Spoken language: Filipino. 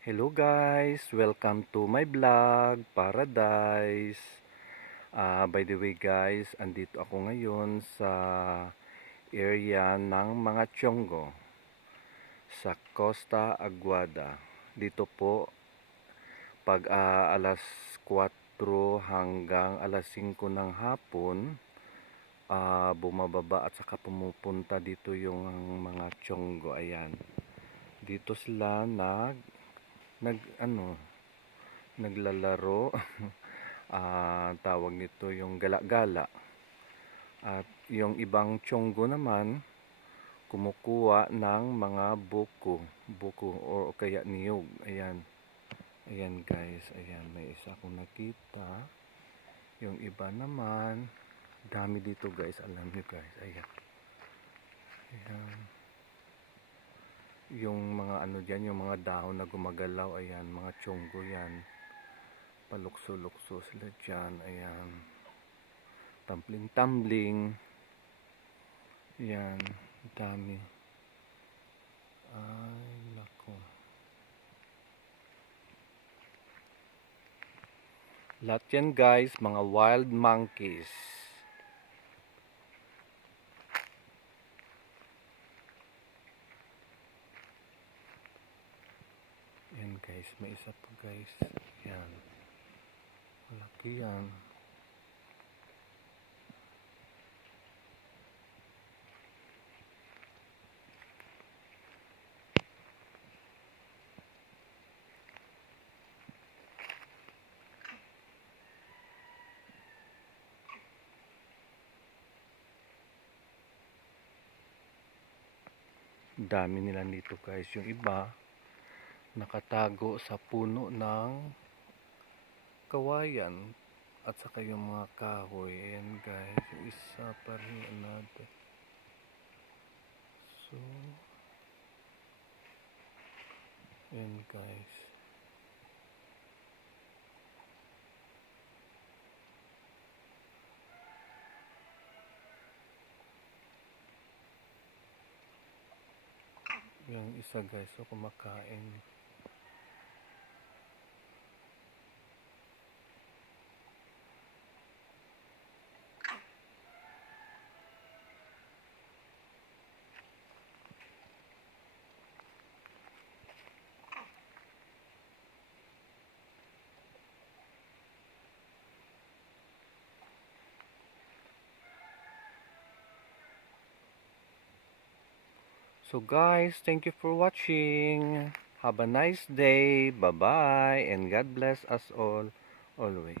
Hello guys, welcome to my vlog, Paradise. By the way guys, andito ako ngayon sa area ng mga Chongo sa Costa Aguada. Dito po pag alas 4 hanggang alas 5 ng hapon, bumababa at saka pumupunta dito yung mga Chongo. Ayan. Dito sila naglalaro. Tawag nito yung gala-gala. At yung ibang Chongo naman kumukuha ng mga buko o kaya niyog. Ayan. Ayan guys, ayan, may isa akong nakita. Yung iba naman, dami dito guys, alam nyo guys. Ayan. Ayan. Yung mga ano dyan, yung mga dahon na gumagalaw, ayan, mga Chongo yan. Palukso-lukso sila dyan, ayan. Tumbling-tumbling. Ayan, dami. Ay, nako. Lahat yan guys, mga wild monkeys. Yan guys, may isa pa guys. Yan. Malaki yan. Dami nila dito guys. Yung iba nakatago sa puno ng kawayan at saka yung mga kahoy. Ayan guys, yung isa pa rin another. So ayan guys. Yung isa guys, so kumakain. So guys, thank you for watching. Have a nice day. Bye-bye and God bless us all always.